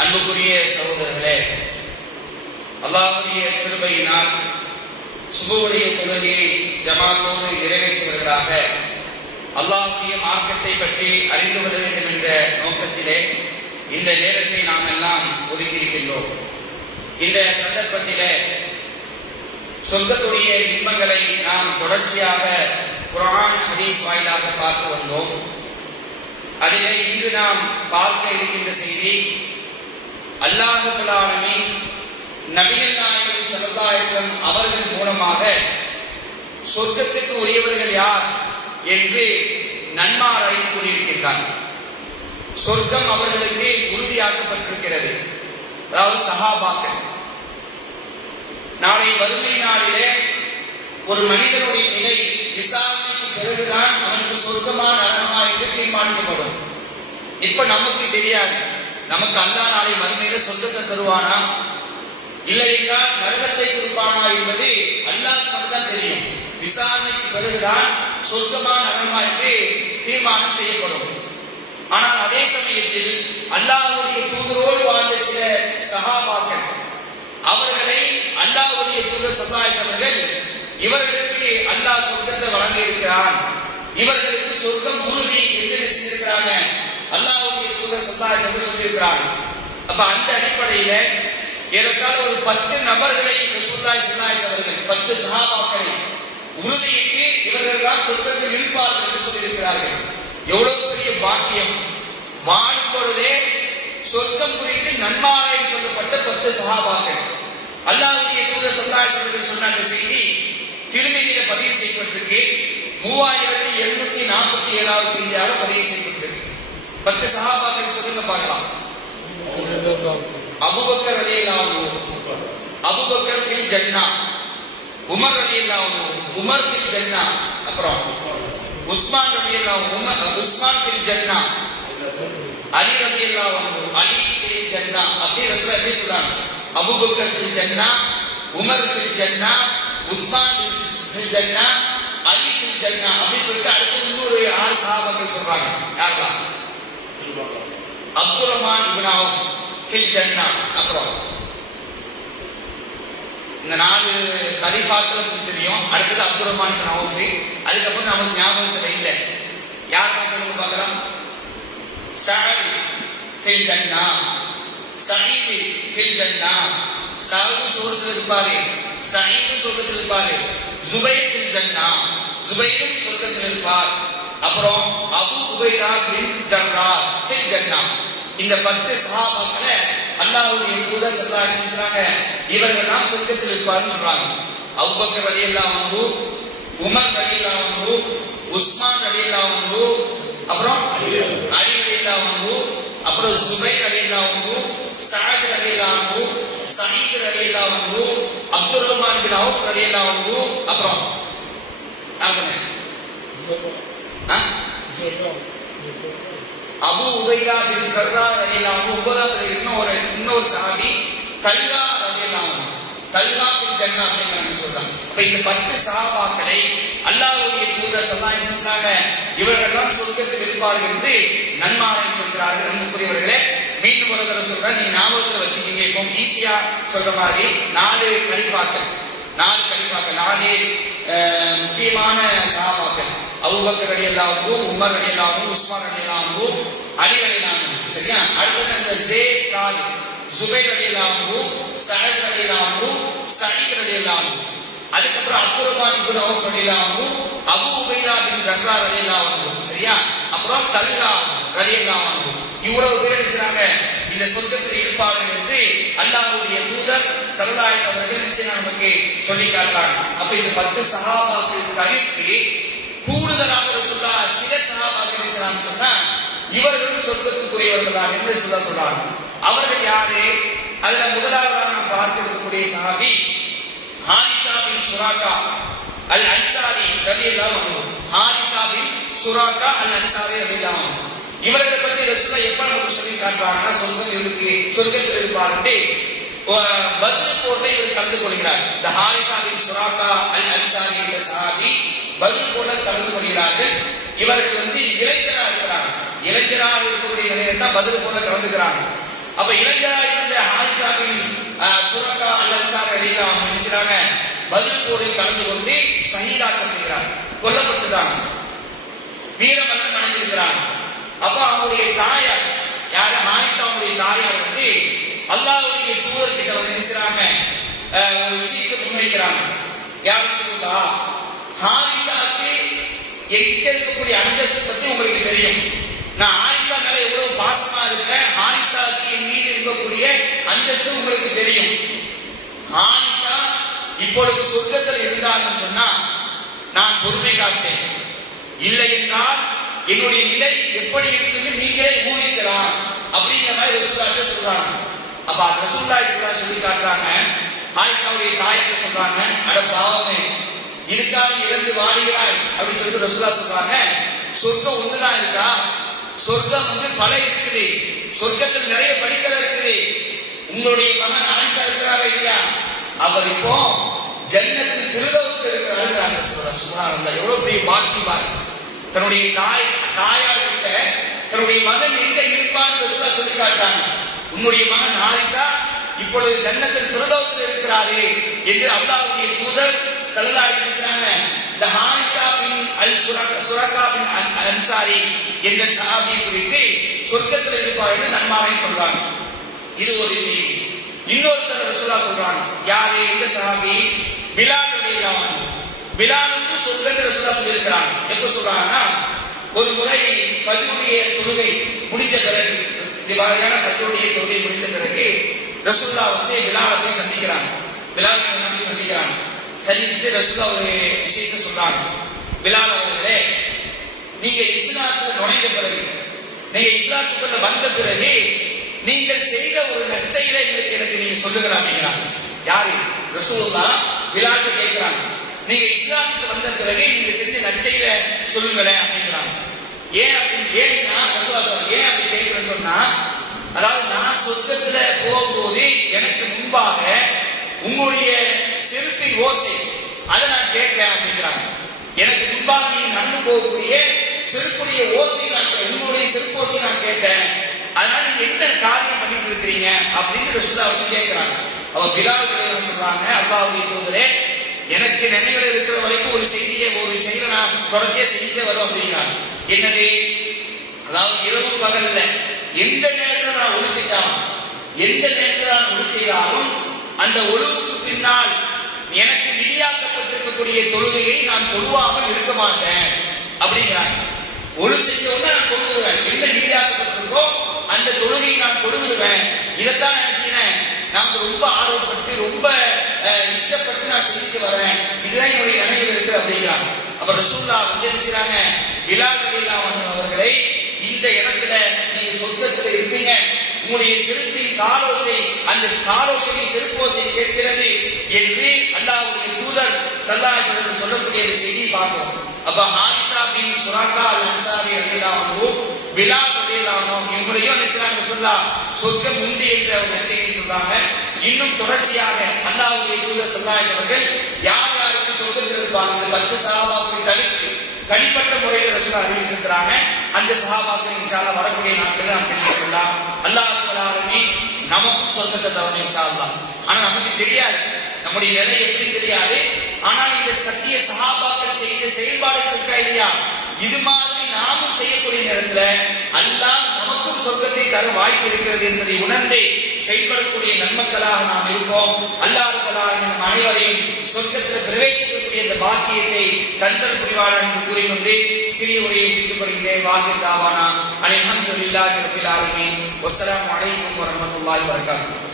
அன்புக்குரிய சகோதரர்களே அல்லாவுடைய கிருபையினால் சுபவுடைய தொழுகையை ஜமாத்தோடு நிறைவேற்றுவதற்காக அல்லாவுடைய மார்க்கத்தை பற்றி அறிந்து கொள்ள வேண்டும் என்ற நோக்கத்திலே இந்த நேரத்தை நாம் எல்லாம் ஒதுக்கியிருக்கின்றோம். இந்த சந்தர்ப்பத்திலே சொர்க்கத்துடைய இன்பங்களை நாம் தொடர்ச்சியாக குரான் ஹதீஸ் வாயிலாக பார்த்து வந்தோம். அதிலே இன்று நாம் பார்க்க இருக்கின்ற செய்தி அல்லாஹுலாலுமே நபிகள் நாயகம் சரதாயசம் அவர்கள் மூலமாக சொர்க்கத்துக்கு உரியவர்கள் யார் என்று நன்மாரை கூறியிருக்கின்றார் சொர்க்கம் அவர்களுக்கு உறுதியாக்கப்பட்டிருக்கிறது. அதாவது சகாபாக்கள் நாளை வறுமை நாளிலே ஒரு மனிதனுடைய நிலை விசாரணைக்கு பிறகுதான் அவனுக்கு சொர்க்கமா நரகமா என்று தீர்மானிக்கப்படும். இப்ப நமக்கு தெரியாது. நமக்கு அல்லா நாளை மறுமையில சொந்தத்தை தருவானா? இல்லை என்றால் நரகத்தை கொடுப்பானா என்பது அல்லாஹ் தான் தெரியும். விசாரணைக்கு பிறகுதான் சொர்க்கமா நரகமா என்று தீர்மானம் செய்யப்படும். ஆனால் அதே சமயத்தில் அல்லாஹுடைய தூதரோடு வாழ்ந்த சில சகாபாக்கள் அவர்களை அல்லாஹ்வுடைய தூதர் சல்லாஹ் அவர்கள் இவர்களுக்கு அல்லாஹ் சொர்க்கத்தை வழங்க இருக்கிறான். இவர்களுக்கு சொர்க்கம் உறுதி என்று செஞ்சிருக்கிறாங்க அல்லாஹ் இவங்க சல்லாஹ் சொல்லியிருக்கிறாங்க. அப்ப அந்த அடிப்படையில ஏறத்தாழ ஒரு பத்து நபர்களை ரசூல்லாய் சல்லாஹ் அவர்கள் பத்து சஹாபாக்களை உறுதியிட்டு இவர்கள் தான் சொர்க்கத்தில் இருப்பார்கள் என்று சொல்லியிருக்கிறார்கள். எவ்வளவு பெரிய பாக்கியம். வாழும் பொழுதே சொர்க்கம் குறித்து நன்மாரை சொல்லப்பட்ட பத்து சகாபாக்கள் அல்லாவுடைய தூதர் சொல்லாசர்கள் சொன்ன அந்த செய்தி திருமதியில பதிவு செய்யப்பட்டிருக்கு. மூவாயிரத்தி எழுநூத்தி நாற்பத்தி ஏழாவது செய்தியாக பதிவு செய்யப்பட்டிருக்கு. பத்து சகாபாக்கள் சொல்லுங்க பார்க்கலாம் அபுபக்கர் அலி அல்லாஹு அபுபக்கர் ஃபில் ஜன்னா உமர் அலி அல்லாஹு உமர் ஃபில் ஜன்னா அப்புறம் உஸ்மான் ரலி அல்லாஹு உமர் உஸ்மான் ஃபில் ஜன்னா அலி ரதி அல்லாஹு அலி ஃபில் ஜன்னா அப்படி ரசூலா எப்படி சொல்றாங்க அபூபக்கர் ஃபில் ஜன்னா உமர் ஃபில் ஜன்னா உஸ்மான் ஃபில் ஜன்னா அலி ஃபில் ஜன்னா அப்படி சொல்லிட்டு அடுத்து இன்னொரு ஆறு சஹாபாக்கள் சொல்றாங்க யாரெல்லாம் அப்துல் ரஹ்மான் இப்னாவ் ஃபில் ஜன்னா. அப்புறம் இந்த நாலு கலிஃபாக்களுக்கு தெரியும். அடுத்தது அப்துல் ரஹ்மான் இப்னு அவுஃபி. அதுக்கப்புறம் நமக்கு ஞாபகத்தில் இல்லை. யார் சொல்லுங்க பார்க்கலாம். சஹல் ஃபில் ஜன்னா. சஹீது ஃபில் ஜன்னா. சஹது சொர்க்கத்தில் இருப்பாரு. சஹீது சொர்க்கத்தில் இருப்பாரு. ஜுபைர் ஃபில் ஜன்னா. ஜுபைரும் சொர்க்கத்தில் இருப்பார். அப்புறம் அபு உபைரா பின் ஜன்னா ஃபில் ஜன்னா. இந்த பத்து சஹாபாக்களை அல்லாஹ்வுடைய தூதர் ஸல்லல்லாஹு அலைஹி வஸல்லம் இவர்கள் எல்லாம் சொர்க்கத்தில் இருப்பார்னு சொல்றாங்க. அபூபக்கர் ரலியல்லாஹு அன்ஹு உமர் ரலியல்லாஹு அன்ஹு உஸ்மான் ரலியல்லாஹு அன்ஹு அப்புறம் அலி ரலியல்லாஹு அப்புறம் சுபைர் ரலியல்லாஹு சஅத் ரலியல்லாஹு சயீத் ரலியல்லாஹு அப்துல் ரஹ்மான் பின் அவுஃப் ரலியல்லாஹு அப்புறம் நான் சொன்னேன். அபு உபைதா பின் சர்ரா ரலியல்லாஹு ஒன்பதா சொல்லி இன்னொரு இன்னொரு சாபி தல்கா ரலியல்லாஹு தல்கா பின் ஜன்னா அப்படின்னு சொல்றாங்க. அப்ப இந்த பத்து சாபாக்களை அல்லாஹ்வுடைய தூதர் ஸல்லல்லாஹு அலைஹி இவர்கள்லாம் சொர்க்கத்தில் இருப்பார்கள் என்று நன்மாரன் சொல்கிறார்கள் அன்புக்குரியவர்களே. மீண்டும் ஒரு தடவை சொல்றேன் நீங்க ஞாபகத்தில் வச்சுக்கீங்க. இப்போ ஈஸியா சொல்ற மாதிரி நாலு கலிஃபாக்கள். நாலு கலிஃபாக்கள் நாலு முக்கியமான சாபாக்கள் அபூபக்கர் ரலியல்லாஹு உமர் ரலியல்லாஹு உஸ்மான் ரலியல்லாஹு அலி ரலியல்லாஹு சரியா? அடுத்தது அந்த ஜே சாத் சுபைர் ரலியல்லாஹு சஅத் ரலியல்லாஹு சயீத் ரலியல்லாஹு அதுக்கப்புறம் அப்துல் ரஹ்மான் இப்னு அவுஃப் ரலியல்லாஹு அபு உபைதா பின் ஜர்ரா ரலியல்லாஹு சரியா? அப்புறம் தல்கா ரலியல்லாஹு இவ்வளவு பேர் இருக்கிறாங்க இந்த சொர்க்கத்தில் இருப்பார்கள் என்று அல்லாஹுடைய தூதர் சல்லல்லாஹு அவர்கள் நமக்கு சொல்லி காட்டுறாங்க. அப்ப இந்த பத்து சஹாபாக்கள் தவிர்த்து கூடுதலாக ரசூலுல்லாஹ் சில சகாபாக்கள் சொன்னா இவர்களும் சொர்க்கத்துக்குரியவர்கள் என்று சொல்ல சொல்றாங்க அவர்கள் யாரு? அதுல முதலாவதாக நாம் பார்த்திருக்கக்கூடிய சஹாபி ஹாரிசா பின் சுராக்கா அல் அன்சாரி ரலியல்லாஹு அன்ஹு. ஹாரிசா பின் சுராக்கா அல் அன்சாரி ரலியல்லாஹு அன்ஹு. இவர்களை பத்தி ரசூலா எப்ப நமக்கு சொல்லி காட்டுறாங்கன்னா சொர்க்கம் இருக்கு சொர்க்கத்தில் இருப்பாருட்டு பதில் போர்ல இவர் கலந்து கொள்கிறார் இந்த ஹாரிசா சுராக்கா அல் அன்சாரி என்ற சஹாபி பதில் போர்ல கலந்து கொள்கிறார்கள் இவர்கள் வந்து இளைஞரா இருக்கிறார் இளைஞராக இருக்கக்கூடிய நிலையில தான் பதில் போர்ல கலந்துக்கிறாங்க. அப்ப இளைஞரா இருந்த ஹாரிசா பின் சுராக்கா அல் அன்சாரி அலிகா அவங்க பதில் போரில் கலந்து கொண்டு சகிதாக்கப்படுகிறார் கொல்லப்பட்டுதான். வீரமரணம் அடைந்திருக்கிறார். அப்ப அவங்களுடைய தாயார் யாரு? ஹாரிசாவுடைய தாயார் வந்து அல்லாஹ்வுடைய தூதர்கிட்ட வந்து நினைச்சாங்க ஒரு விஷயத்தை முன்வைக்கிறாங்க. யார் சொல்லுதா ஹாரிசாக்கு என்கிட்ட இருக்கக்கூடிய அந்தஸ்து பத்தி உங்களுக்கு தெரியும். நான் ஆயிஷா மேல எவ்வளவு பாசமா இருக்கேன் ஆயிஷாக்கு என் மீது இருக்கக்கூடிய அந்தஸ்து உங்களுக்கு தெரியும். ஆயிஷா இப்பொழுது சொர்க்கத்தில் இருந்தாங்கன்னு சொன்னா நான் பொறுமை காட்டேன் இல்லை என்றால் என்னுடைய நிலை எப்படி இருக்குன்னு நீங்களே ஊகிக்கலாம். அப்படிங்கிற மாதிரி ரசூல்லாட்ட சொல்றாங்க. அப்ப ரசூல்லாய் சொல்றா சொல்லி காட்டுறாங்க ஆயிஷாவுடைய தாய்க்கு சொல்றாங்க அட பாவமே இதுக்காக இறந்து வாடுகிறாய் அப்படின்னு சொல்லிட்டு ரசூலா சொல்றாங்க. சொர்க்கம் ஒண்ணுதான் இருக்கா? சொர்க்கம் வந்து பல இருக்குது. சொர்க்கத்தில் நிறைய படிக்கல இருக்குது. உங்களுடைய மகன் ஆயிஷா இருக்கிறாரா இல்லையா? அவர் இப்போ ஜன்னத்தில் ஃபிர்தௌஸ்ல இருக்கிறாருங்கிறாங்க சொல்ற சுப்ஹானல்லாஹ் எவ்வளவு பெரிய பாக்கி பாருங்க. தன்னுடைய தாய் தாயார் கிட்ட தன்னுடைய மகன் எங்க இருப்பான்னு ரசூலா சொல்லி காட்டாங்க உன்னுடைய மகன் ஹாரிசா இப்பொழுது ஜன்னத்தில் ஃபிர்தௌஸ்ல இருக்கிறாரே என்று அல்லாவுடைய தூதர் ஸல்லல்லாஹு இந்த ஹாரிசா பின் அல் சுரக் சுரக்கா பின் அன்சாரி என்ற சஹாபி குறித்து சொர்க்கத்தில் இருப்பார் என்று நன்மாவை சொல்றாங்க. இது ஒரு செய்தி. இன்னொருத்தர் ரசூலா சொல்றாங்க யாரு எந்த சஹாபி? பிலாலுடைய ரலியல்லாஹு பிலாலுக்கு சொர்க்கம் ரசூலா சொல்லியிருக்கிறாங்க. எப்ப சொல்றாங்கன்னா ஒரு முறை பதிவுடைய தொழுகை முடிந்த பிறகு இது மாதிரியான ஃபஜ்ருடைய தொழுகை முடிந்த பிறகு ரசூல்லா வந்து பிலாலை போய் சந்திக்கிறாங்க. பிலால் போய் சந்திக்கிறாங்க. சந்திச்சுட்டு ரசூல்லா ஒரு விஷயத்தை சொல்றாங்க. பிலால் அவர்களே நீங்க இஸ்லாத்துல நுழைந்த பிறகு நீங்க இஸ்லாத்துக்குள்ள வந்த பிறகு நீங்கள் செய்த ஒரு நற்செயலை எங்களுக்கு எனக்கு நீங்க சொல்லுங்க அப்படிங்கிறாங்க. யாரு? ரசூலுல்லா விழாட்டு கேட்கிறாங்க. நீங்க இஸ்லாத்துக்கு வந்த பிறகு நீங்க செஞ்ச நற்செயல சொல்லுங்களேன் அப்படிங்கிறாங்க. ஏன் அப்படின்னு ஏன்னா ரசூலா ஏன் அப்படி கேட்கிறேன்னு சொன்னா அதாவது நான் சொர்க்கத்துல போகும்போது எனக்கு முன்பாக உங்களுடைய சிறுத்தை ஓசை அதை நான் கேட்கிறேன் அப்படிங்கிறாங்க. எனக்கு முன்பாக நீ நடந்து போகக்கூடிய செருப்புடைய ஓசை நான் உங்களுடைய செருப்பு ஓசை நான் கேட்டேன். அதனால நீங்க என்ன காரியம் பண்ணிட்டு இருக்கிறீங்க அப்படின்னு ரசூலா வந்து கேட்கிறாங்க. அவ பிலால் ரலியல்லாஹு சொல்றாங்க அல்லாவுடைய தூதரே எனக்கு நினைவில் இருக்கிற வரைக்கும் ஒரு செய்தியை ஒரு செயலை நான் தொடர்ச்சியா செஞ்சுட்டே வரும் அப்படிங்கிறாங்க. என்னது? அதாவது இரவு பகல்ல எந்த நேரத்தில் நான் ஒளி செய்யலாம் எந்த நேரத்தில் நான் ஒளி செய்தாலும் அந்த ஒழுவுக்கு பின்னால் எனக்கு விதியாக்கப்பட்டிருக்கக்கூடிய தொழுகையை நான் தொழுவாமல் இருக்க மாட்டேன். அப்படிங்கிறாங்க ஒழு செஞ்சவொன்னே நான் தொழுதுருவேன். என்ன விதியாக்கப்பட்டிருக்கோ அந்த தொழுகையை நான் தொழுதுருவேன். இதைத்தான் நான் செய்யறேன் நான் ரொம்ப ஆர்வப்பட்டு ரொம்ப இஷ்டப்பட்டு நான் செஞ்சுட்டு வரேன். இதுதான் என்னுடைய நினைவில் இருக்கு அப்படிங்கிறாங்க அப்ப ரசூல்லா வந்து என்ன செய்றாங்க? விழாக்களில் அவர்களை இந்த இடத்துல நீங்க சொர்க்கத்துல இருப்பீங்க. உங்களுடைய செருப்பின் காலோசை அந்த காலோசையை செருப்போசை கேட்கிறது என்று அல்லாஹ்வுடைய தூதர் சல்லாசன் சொல்லக்கூடிய ஒரு செய்தி பார்ப்போம். அப்ப ஹாரிசா பின் சுராக்கா அல் அன்சாரி ரலியல்லாஹு பிலால் ரலியல்லாஹு இவங்களையும் என்ன சொல்லா சொர்க்கம் உண்டு என்ற ஒரு செய்தி சொல்றாங்க. இன்னும் தொடர்ச்சியாக அல்லாஹ்வுடைய தூதர் சல்லாஹ் அவர்கள் யார் யாருக்கு பத்து சகாபாக்களை தனிப்பட்ட முறையில் ரசூலா அறிவிச்சிருக்கிறாங்க அந்த சஹாபாக்கள் இன்ஷால்லா வரக்கூடிய நாட்கள் நாம் தெரிந்து அல்லாஹ் நமக்கும் சொந்தத்தை தவறு இன்ஷா ஆனா நமக்கு தெரியாது. நம்முடைய நிலை எப்படி தெரியாது? ஆனால் இந்த சத்திய சகாபாக்கள் செய்த செயல்பாடுகள் இருக்கா இல்லையா? இது மாதிரி நாமும் செய்யக்கூடிய நேரத்தில் அல்லாஹ் நமக்கும் சொர்க்கத்தை தர வாய்ப்பு இருக்கிறது என்பதை உணர்ந்தே செயல்படக்கூடிய நன்மக்களாக நாம் இருப்போம் அல்லாஹ் நம் அனைவரையும் சொர்க்கத்தில் பிரவேசிக்கக்கூடிய இந்த பாக்கியத்தை தந்தர் புரிவாளர் என்று கூறிக்கொண்டு சிறிய உரையை முடித்துக் கொள்கிறேன். வாஹிர் தாவானா. அல்ஹம்துலில்லாஹி ரப்பில் ஆலமீன். வஸ்ஸலாமு அலைக்கும் வரஹ்மத்துல்லாஹி வபரகாத்துஹு.